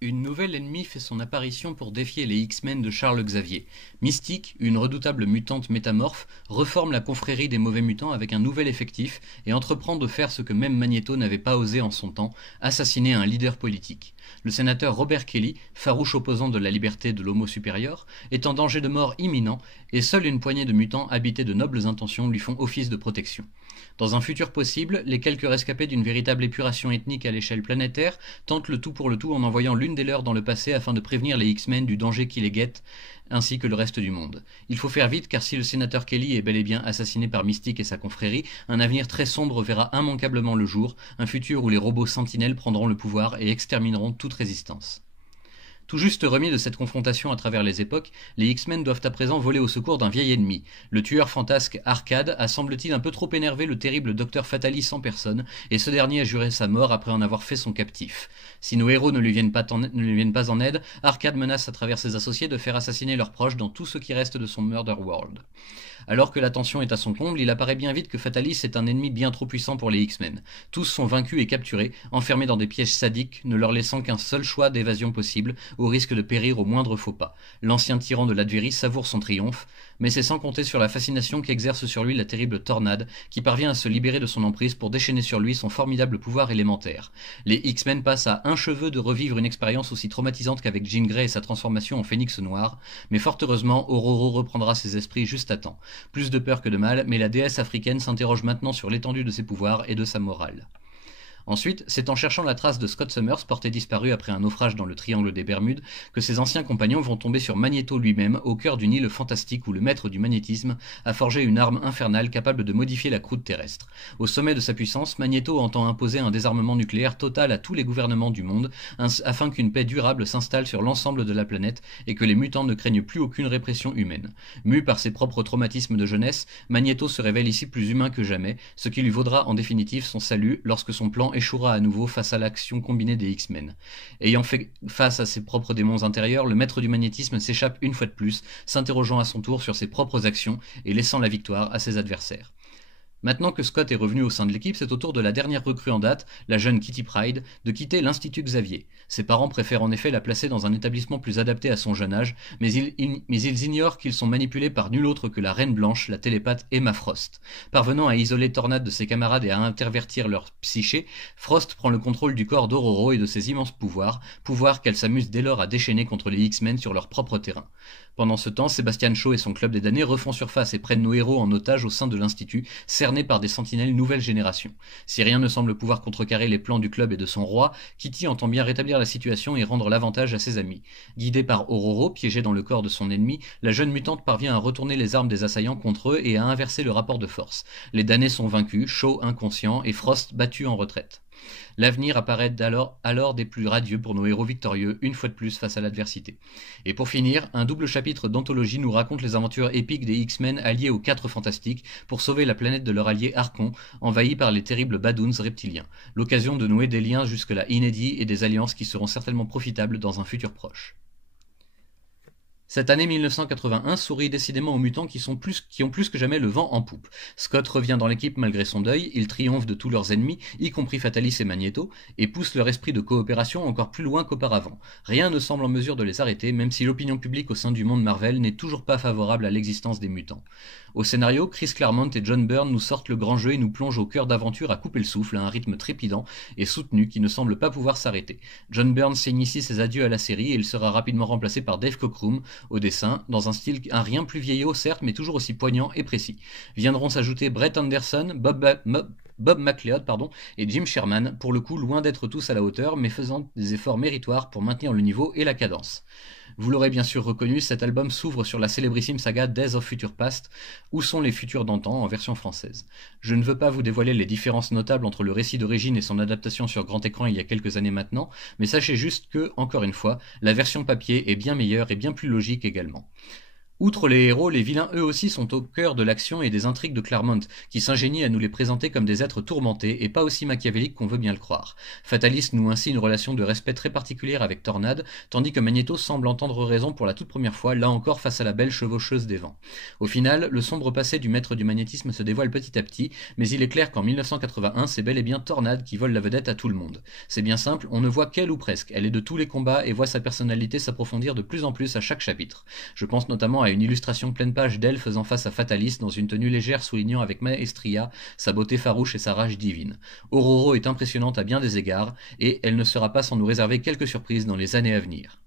Une nouvelle ennemie fait son apparition pour défier les X-Men de Charles Xavier. Mystique, une redoutable mutante métamorphe, reforme la confrérie des mauvais mutants avec un nouvel effectif et entreprend de faire ce que même Magneto n'avait pas osé en son temps, assassiner un leader politique. Le sénateur Robert Kelly, farouche opposant de la liberté de l'homo supérieur, est en danger de mort imminent et seule une poignée de mutants habités de nobles intentions lui font office de protection. Dans un futur possible, les quelques rescapés d'une véritable épuration ethnique à l'échelle planétaire tentent le tout pour le tout en envoyant l'une des leurs dans le passé afin de prévenir les X-Men du danger qui les guette, ainsi que le reste du monde. Il faut faire vite car si le sénateur Kelly est bel et bien assassiné par Mystique et sa confrérie, un avenir très sombre verra immanquablement le jour, un futur où les robots sentinelles prendront le pouvoir et extermineront toute résistance. Tout juste remis de cette confrontation à travers les époques, les X-Men doivent à présent voler au secours d'un vieil ennemi. Le tueur fantasque Arcade a semble-t-il un peu trop énervé le terrible Docteur Fatalis en personne, et ce dernier a juré sa mort après en avoir fait son captif. Si nos héros ne lui viennent pas en aide, Arcade menace à travers ses associés de faire assassiner leurs proches dans tout ce qui reste de son Murder World. Alors que la tension est à son comble, il apparaît bien vite que Fatalis est un ennemi bien trop puissant pour les X-Men. Tous sont vaincus et capturés, enfermés dans des pièges sadiques, ne leur laissant qu'un seul choix d'évasion possible, au risque de périr au moindre faux pas. L'ancien tyran de l'Advérie savoure son triomphe, mais c'est sans compter sur la fascination qu'exerce sur lui la terrible Tornade, qui parvient à se libérer de son emprise pour déchaîner sur lui son formidable pouvoir élémentaire. Les X-Men passent à un cheveu de revivre une expérience aussi traumatisante qu'avec Jean Grey et sa transformation en Phénix Noir, mais fort heureusement, Ororo reprendra ses esprits juste à temps. Plus de peur que de mal, mais la déesse africaine s'interroge maintenant sur l'étendue de ses pouvoirs et de sa morale. Ensuite, c'est en cherchant la trace de Scott Summers, porté disparu après un naufrage dans le triangle des Bermudes, que ses anciens compagnons vont tomber sur Magneto lui-même, au cœur d'une île fantastique où le maître du magnétisme a forgé une arme infernale capable de modifier la croûte terrestre. Au sommet de sa puissance, Magneto entend imposer un désarmement nucléaire total à tous les gouvernements du monde, afin qu'une paix durable s'installe sur l'ensemble de la planète et que les mutants ne craignent plus aucune répression humaine. Mu par ses propres traumatismes de jeunesse, Magneto se révèle ici plus humain que jamais, ce qui lui vaudra en définitive son salut lorsque son plan échouera à nouveau face à l'action combinée des X-Men. Ayant fait face à ses propres démons intérieurs, le maître du magnétisme s'échappe une fois de plus, s'interrogeant à son tour sur ses propres actions et laissant la victoire à ses adversaires. Maintenant que Scott est revenu au sein de l'équipe, c'est au tour de la dernière recrue en date, la jeune Kitty Pryde, de quitter l'Institut Xavier. Ses parents préfèrent en effet la placer dans un établissement plus adapté à son jeune âge, mais ils ignorent qu'ils sont manipulés par nul autre que la Reine Blanche, la télépathe Emma Frost. Parvenant à isoler Tornade de ses camarades et à intervertir leur psyché, Frost prend le contrôle du corps d'Ororo et de ses immenses pouvoirs qu'elle s'amuse dès lors à déchaîner contre les X-Men sur leur propre terrain. Pendant ce temps, Sébastien Shaw et son club des damnés refont surface et prennent nos héros en otage au sein de l'Institut, cernés par des sentinelles nouvelle génération. Si rien ne semble pouvoir contrecarrer les plans du club et de son roi, Kitty entend bien rétablir la situation et rendre l'avantage à ses amis. Guidée par Ororo, piégée dans le corps de son ennemi, la jeune mutante parvient à retourner les armes des assaillants contre eux et à inverser le rapport de force. Les damnés sont vaincus, Shaw inconscient et Frost battu en retraite. L'avenir apparaît alors des plus radieux pour nos héros victorieux, une fois de plus face à l'adversité. Et pour finir, un double chapitre d'anthologie nous raconte les aventures épiques des X-Men alliés aux 4 Fantastiques pour sauver la planète de leur allié Archon, envahi par les terribles Badoons reptiliens. L'occasion de nouer des liens jusque-là inédits et des alliances qui seront certainement profitables dans un futur proche. Cette année 1981 sourit décidément aux mutants qui ont plus que jamais le vent en poupe. Scott revient dans l'équipe malgré son deuil, ils triomphent de tous leurs ennemis, y compris Fatalis et Magneto, et poussent leur esprit de coopération encore plus loin qu'auparavant. Rien ne semble en mesure de les arrêter, même si l'opinion publique au sein du monde Marvel n'est toujours pas favorable à l'existence des mutants. Au scénario, Chris Claremont et John Byrne nous sortent le grand jeu et nous plongent au cœur d'aventures à couper le souffle à un rythme trépidant et soutenu qui ne semble pas pouvoir s'arrêter. John Byrne signe ici ses adieux à la série et il sera rapidement remplacé par Dave Cockrum au dessin, dans un style un rien plus vieillot certes, mais toujours aussi poignant et précis. Viendront s'ajouter Brett Anderson, Bob McLeod et Jim Sherman, pour le coup loin d'être tous à la hauteur, mais faisant des efforts méritoires pour maintenir le niveau et la cadence. Vous l'aurez bien sûr reconnu, cet album s'ouvre sur la célébrissime saga Days of Future Past, Où sont les futurs d'antan en version française. Je ne veux pas vous dévoiler les différences notables entre le récit d'origine et son adaptation sur grand écran il y a quelques années maintenant, mais sachez juste que, encore une fois, la version papier est bien meilleure et bien plus logique également. Outre les héros, les vilains eux aussi sont au cœur de l'action et des intrigues de Claremont, qui s'ingénie à nous les présenter comme des êtres tourmentés et pas aussi machiavéliques qu'on veut bien le croire. Fatalis noue ainsi une relation de respect très particulière avec Tornade, tandis que Magneto semble entendre raison pour la toute première fois, là encore face à la belle chevaucheuse des vents. Au final, le sombre passé du maître du magnétisme se dévoile petit à petit, mais il est clair qu'en 1981, c'est bel et bien Tornade qui vole la vedette à tout le monde. C'est bien simple, on ne voit qu'elle ou presque, elle est de tous les combats et voit sa personnalité s'approfondir de plus en plus à chaque chapitre. Je pense notamment à une illustration pleine page d'elle faisant face à Fatalis dans une tenue légère soulignant avec maestria sa beauté farouche et sa rage divine. Ororo est impressionnante à bien des égards, et elle ne sera pas sans nous réserver quelques surprises dans les années à venir.